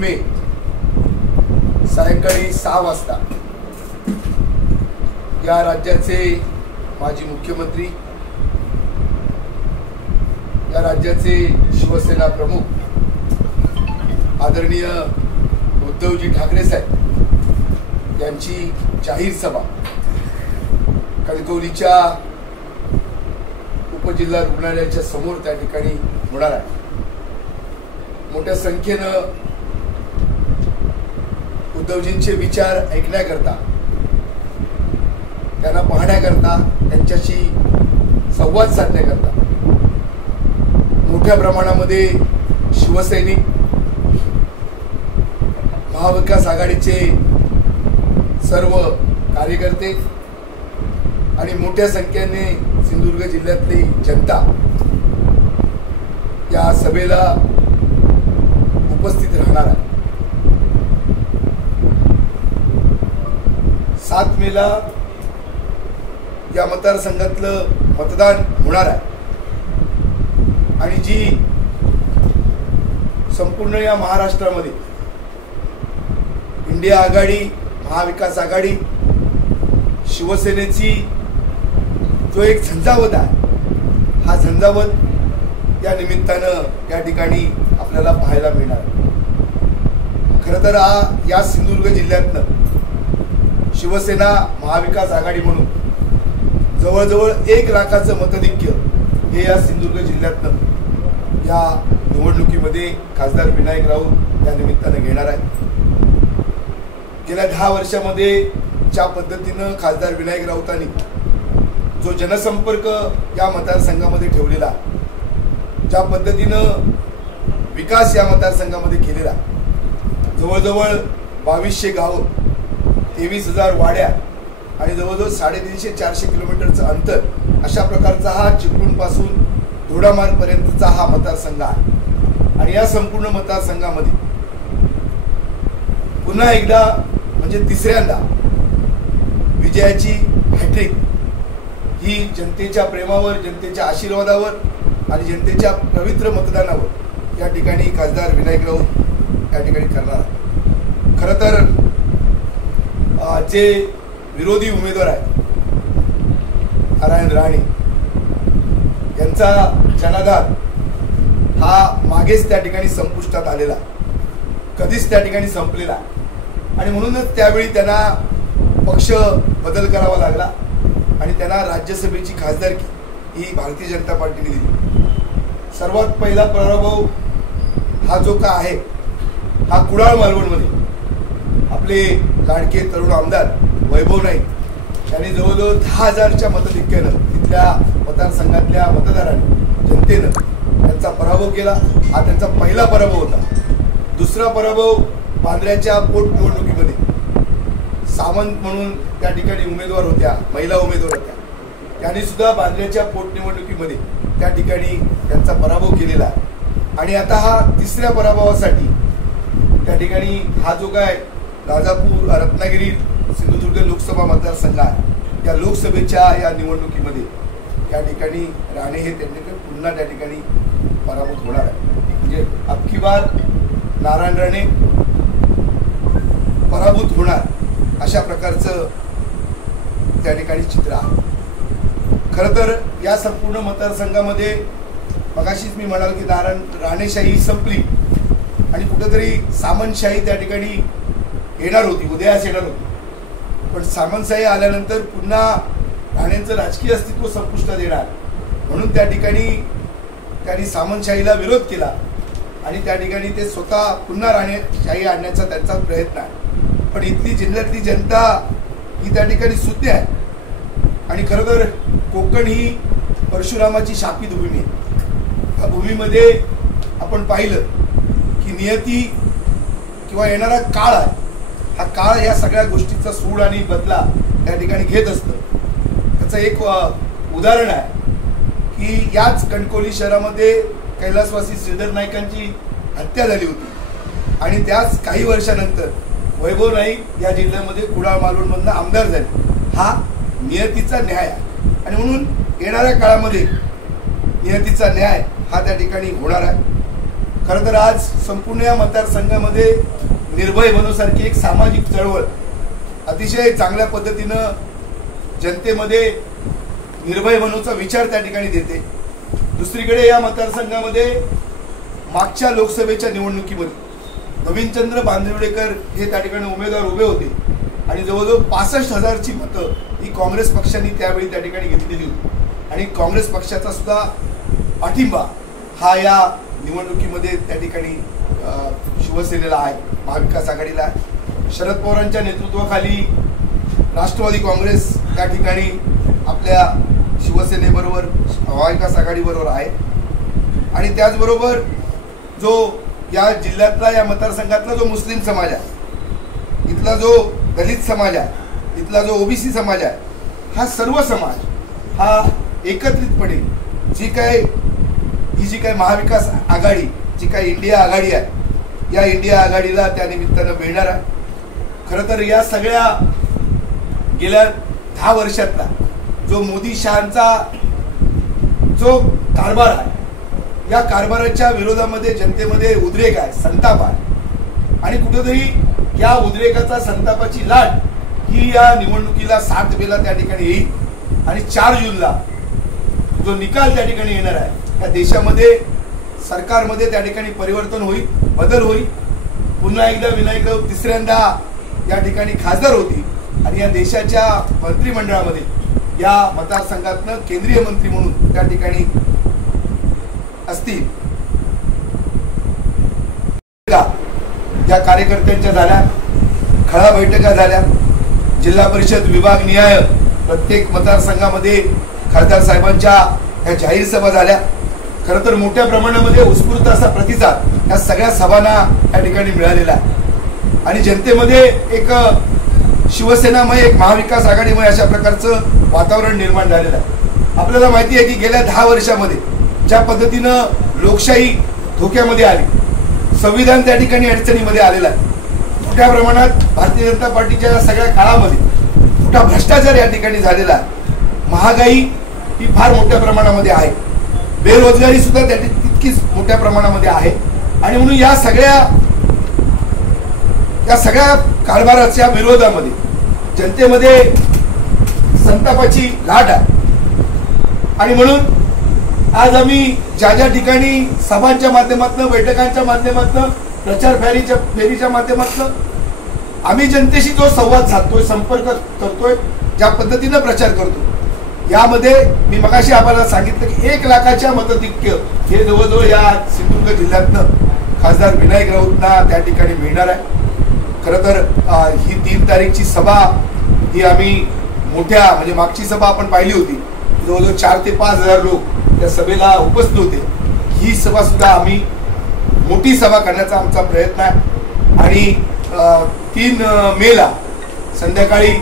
मे सायंकाळी 6 वाजता या राज्याचे माजी मुख्यमंत्री, या राज्याचे शिवसेना प्रमुख आदरणीय उद्धवजी ठाकरे साहेब यांची जाहीर सभा कणकवलीच्या उपजिल्हा रुग्णालयाच्या समोर त्या ठिकाणी होणार आहे। मोठ्या संख्येनं उद्धवजींचे विचार ऐकण्याकरता, त्यांना पाहण्याकरता, त्यांच्याशी संवाद साधण्याकरता मोठ्या प्रमाणामध्ये शिवसैनिक, महाविकास आघाडीचे सर्व कार्यकर्ते आणि मोठ्या संख्येने सिंधुदुर्ग जिल्ह्यातली जनता या सभेला उपस्थित राहणार आहे। 7 मेला या मतदारसंघातलं मतदान होणार आहे आणि जी संपूर्ण या महाराष्ट्रामध्ये इंडिया आघाडी, महाविकास आघाडी, शिवसेनेची जो एक झंझावत आहे, हा झंझावत या निमित्तानं या ठिकाणी आपल्याला पाहायला मिळणार। खरं तर या सिंधुदुर्ग जिल्ह्यातनं शिवसेना महाविकास आघाडी म्हणून जवळजवळ 1 लाखाचं मतधिक्य हे या सिंधुदुर्ग जिल्ह्यातनं या निवडणुकीमध्ये खासदार विनायक राऊत या निमित्तानं घेणार आहे। गेल्या 10 वर्षामध्ये ज्या पद्धतीनं खासदार विनायक राऊतांनी जो जनसंपर्क या मतदारसंघामध्ये ठेवलेला, ज्या पद्धतीनं विकास या मतदारसंघामध्ये केलेला, जवळजवळ 2200 गावं, 23,000 वाड्या आणि जवळजवळ 350-400 किलोमीटरचं अंतर, अशा प्रकारचा हा चिपळूणपासून दोडामार्गपर्यंतचा हा मतदारसंघ आहे। आणि या संपूर्ण मतदारसंघामध्ये पुन्हा एकदा म्हणजे तिसऱ्यांदा विजयाची हॅट्रिक ही जनतेच्या प्रेमावर, जनतेच्या आशीर्वादावर आणि जनतेच्या पवित्र मतदानावर या ठिकाणी खासदार विनायक राऊत या ठिकाणी करणार। खरं तर जे विरोधी उमेदवार आहेत, नारायण राणे यांचा जनाधार हा मागेच त्या ठिकाणी संपुष्टात आलेला, कधीच त्या ठिकाणी संपलेला आणि म्हणूनच त्यावेळी त्यांना पक्ष बदल करावा लागला आणि त्यांना राज्यसभेची खासदारकी ही भारतीय जनता पार्टीने दिली। सर्वात पहिला पराभव हा जो का आहे, हा कुडाळ मालवणमध्ये आपले लाडके तरुण आमदार वैभव नाईक यांनी जवळजवळ 10,000च्या मतधिक्यानं तिथल्या मतदारसंघातल्या मतदारांनी, जनतेनं त्यांचा पराभव केला। हा त्यांचा पहिला पराभव होता। दुसरा पराभव बांद्र्याच्या पोटनिवडणुकीमध्ये सावंत म्हणून त्या ठिकाणी उमेदवार होत्या, महिला उमेदवार होत्या, त्यांनी सुद्धा बांद्र्याच्या पोटनिवडणुकीमध्ये त्या ठिकाणी त्यांचा पराभव केलेला आहे। आणि आता हा तिसऱ्या पराभवासाठी त्या ठिकाणी हा जो काय राजापूर, रत्नागिरी, सिंधुदुर्ग लोकसभा मतदारसंघ आहे, या लोकसभेच्या या निवडणुकीमध्ये त्या ठिकाणी राणे हे त्यांनी पुन्हा त्या ठिकाणी पराभूत होणार आहे। म्हणजे अबकी बार नारायण राणे पराभूत होणार, अशा प्रकारचं त्या ठिकाणी चित्र आहे। खरं तर या संपूर्ण मतदारसंघामध्ये मगाशीच मी म्हणाल की नारायण राणेशाही संपली आणि कुठेतरी सामंतशाही त्या ठिकाणी येणार होती, उदयास येणार होती। पण सामंतशाही आल्यानंतर पुन्हा राणेंचं राजकीय अस्तित्व संपुष्टात येणार, म्हणून त्या ठिकाणी त्यांनी सामंतशाहीला विरोध केला आणि त्या ठिकाणी ते स्वतः पुन्हा राणेशाही आणण्याचा त्यांचा प्रयत्न आहे। पण इथली जिल्ह्यातली जनता ही त्या ठिकाणी सुज्ञ आहे आणि खरं तर कोकण ही परशुरामाची शापित भूमी आहे। या भूमीमध्ये आपण पाहिलं की नियती किंवा येणारा काळ आहे, हा काळ या सगळ्या गोष्टीचा सूड आणि बदला त्या ठिकाणी घेत असतं। त्याचं एक उदाहरण आहे की याच कणकवली शहरामध्ये कैलासवासी श्रीधर नाईकांची हत्या झाली होती आणि त्याच काही वर्षानंतर वैभव नाईक या जिल्ह्यामध्ये कुडाळ मालवणमधून आमदार झाले। हा नियतीचा न्याय आहे आणि म्हणून येणाऱ्या काळामध्ये नियतीचा न्याय हा त्या ठिकाणी होणार आहे। खरं तर आज संपूर्ण या मतदारसंघामध्ये निर्भय बनवण्यासारखी एक सामाजिक चळवळ अतिशय चांगल्या पद्धतीनं जनतेमध्ये निर्भय बनवण्याचा विचार त्या ठिकाणी देते। दुसरीकडे या मतदारसंघामध्ये मागच्या लोकसभेच्या निवडणुकीमध्ये नवीनचंद्र बांदिवडेकर हे त्या ठिकाणी उमेदवार उभे होते आणि जवळजवळ 65,000ची मतं ही काँग्रेस पक्षाने त्यावेळी त्या ठिकाणी घेतलेली होती आणि काँग्रेस पक्षाचा सुद्धा पाठिंबा हा या निवडणुकीमध्ये त्या ठिकाणी शिवसेनेला आहे, महाविकास आघाडीला आहे। शरद पवारांच्या नेतृत्वाखाली राष्ट्रवादी काँग्रेस त्या ठिकाणी आपल्या शिवसेनेबरोबर महाविकास आघाडीबरोबर आहे आणि त्याचबरोबर जो या जिल्ह्यातला या मतदारसंघातला जो मुस्लिम समाज आहे, इथला जो दलित समाज आहे, इथला जो ओबीसी समाज आहे, हा सर्व समाज हा एकत्रितपणे जी काय महाविकास आघाडी जी काय इंडिया आघाडी आहे या इंडिया आघाडीला त्या निमित्तानं मिळणार आहे। खरं तर या सगळ्या गेल्या 10 वर्षातला जो मोदी शहांचा जो कारभार आहे या कारभाराच्या विरोधामध्ये जनतेमध्ये उद्रेक आहे, संताप आहे आणि कुठेतरी या उद्रेकाचा संतापाची लाट ही या निवडणुकीला 7 मेला त्या ठिकाणी येईल आणि 4 जूनला जो निकाल त्या ठिकाणी येणार आहे या देशामध्ये सरकारमध्ये त्या ठिकाणी परिवर्तन होईल, बदल होईल। पुन्हा एकदा विनायक राऊत तिसऱ्यांदा या ठिकाणी खासदार होतील आणि या देशाच्या मंत्रिमंडळामध्ये या मतदारसंघातनं केंद्रीय मंत्री म्हणून त्या ठिकाणी असतील। या कार्यकर्त्यांच्या झाल्या, खळा बैठका झाल्या, जिल्हा परिषद विभागनिहाय प्रत्येक मतदारसंघामध्ये खासदार साहेबांच्या या जाहीर सभा झाल्या। खरं तर मोठ्या प्रमाणामध्ये उत्स्फूर्त असा प्रतिसाद या सगळ्या सभांना या ठिकाणी मिळालेला आहे आणि जनतेमध्ये एक शिवसेनामय, एक महाविकास आघाडीमय अशा प्रकारचं वातावरण निर्माण झालेलं आहे। आपल्याला माहिती आहे की गेल्या 10 वर्षामध्ये ज्या पद्धतीनं लोकशाही धोक्यामध्ये आली, संविधान त्या ठिकाणी अडचणीमध्ये आलेलं आहे, मोठ्या प्रमाणात भारतीय जनता पार्टीच्या सगळ्या काळामध्ये मोठा भ्रष्टाचार या ठिकाणी झालेला आहे, महागाई ही फार मोठ्या प्रमाणामध्ये आहे, बेरोजगारी सुद्धा त्या तितकीच मोठ्या प्रमाणामध्ये आहे आणि म्हणून या सगळ्या कारभाराच्या विरोधामध्ये जनतेमध्ये संतापाची लाट आहे आणि म्हणून आज आम्ही ज्या ठिकाणी सभांच्या माध्यमातून, बैठकांच्या माध्यमातून, प्रचार फेरीच्या माध्यमातून आम्ही जनतेशी जो संवाद साधतोय, संपर्क करतोय, ज्या पद्धतीनं प्रचार करतो, यामध्ये मी मगाशी आपल्याला सांगितलं की 1 लाखाच्या मताधिक्य हे जवळजवळ या सिंधुदुर्ग जिल्ह्यातनं खासदार विनायक राऊतना त्या ठिकाणी मिळणार आहे। खरं तर ही 3 तारीखची सभा ही आम्ही मोठ्या म्हणजे मागची सभा आपण पाहिली होती, जवळजवळ 4 ते 5 हजार लोक त्या सभेला उपस्थित होते। ही सभा सुद्धा आम्ही मोठी सभा करण्याचा आमचा प्रयत्न आहे आणि 3 मेला संध्याकाळी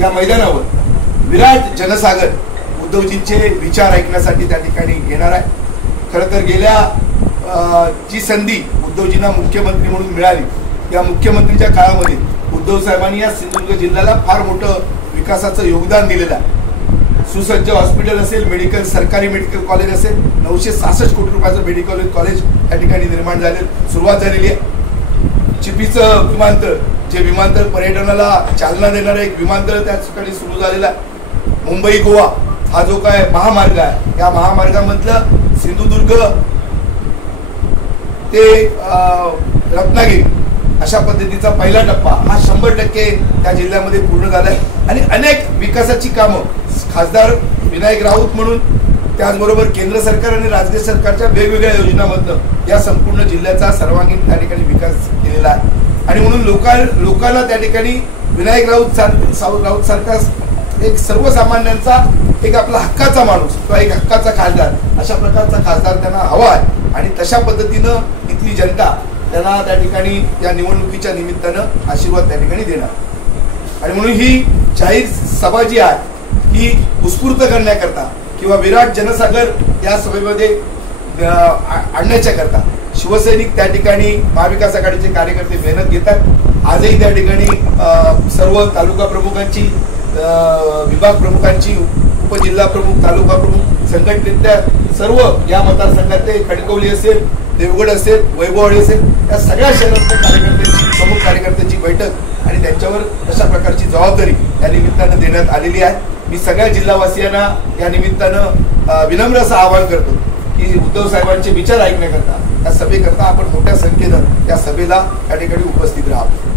या मैदानावर विराट जनसागर उद्धवजींचे विचार ऐकण्यासाठी त्या ठिकाणी येणार आहे। खरं तर गेल्या जी संधी उद्धवजींना मुख्यमंत्री म्हणून मिळाली, या मुख्यमंत्रीच्या काळामध्ये उद्धव साहेबांनी या सिंधुदुर्ग जिल्ह्याला फार मोठं विकासाचं योगदान दिलेलं आहे। सुसज्ज हॉस्पिटल असेल, सरकारी मेडिकल कॉलेज असेल, 966 कोटी रुपयाचं मेडिकल कॉलेज त्या ठिकाणी निर्माण सुरुवात झालेली आहे। चिपीचं विमानतळ, जे विमानतळ पर्यटनाला चालना देणारं एक विमानतळ त्या ठिकाणी सुरू झालेला आहे। मुंबई गोवा हा जो काय महामार्ग आहे, या महामार्गामधलं सिंधुदुर्ग ते रत्नागिरी अशा पद्धतीचा पहिला टप्पा हा 100% त्या जिल्ह्यामध्ये पूर्ण झालाय आणि अनेक विकासाची कामं खासदार विनायक राऊत म्हणून, त्याचबरोबर केंद्र सरकार आणि राज्य सरकारच्या वेगवेगळ्या योजनांमधनं या संपूर्ण जिल्ह्याचा सर्वांगीण त्या ठिकाणी विकास केलेला आहे आणि म्हणून लोकांना त्या ठिकाणी विनायक राऊत सारखा एक सर्वसामान्यांचा, एक आपला हक्काचा माणूस किंवा एक हक्काचा खासदार अशा प्रकारचा खासदार त्यांना हवा आहे आणि तशा पद्धतीनं इथली जनता त्यांना त्या ठिकाणी या निवडणुकीच्या निमित्तानं आशीर्वाद त्या ठिकाणी देणार आणि म्हणून ही जाहीर सभा जी आहे ही उत्स्फूर्त करण्याकरता किंवा विराट जनसागर या सभेमध्ये आणण्याच्या करता शिवसैनिक त्या ठिकाणी महाविकास आघाडीचे कार्यकर्ते मेहनत घेतात। आजही त्या ठिकाणी सर्व तालुका प्रमुखांची, विभाग प्रमुखांची, उपजिल्हा प्रमुख, तालुका प्रमुख, संघटनेतल्या सर्व या मतदारसंघातले खडकवली असेल, देवगड असेल, वैभववाडी असेल, या सगळ्या शहरातल्या कार्यकर्त्यांची, प्रमुख कार्यकर्त्यांची बैठक आणि त्यांच्यावर अशा प्रकारची जबाबदारी या निमित्तानं देण्यात आलेली आहे. मी सगळ्या जिल्हावासियांना या निमित्तानं विनम्र असं आवाहन करतो की उद्धव साहेबांचे विचार ऐकण्याकरता, या सभेकरता आपण मोठ्या संख्येनं या सभेला या ठिकाणी उपस्थित राहावं.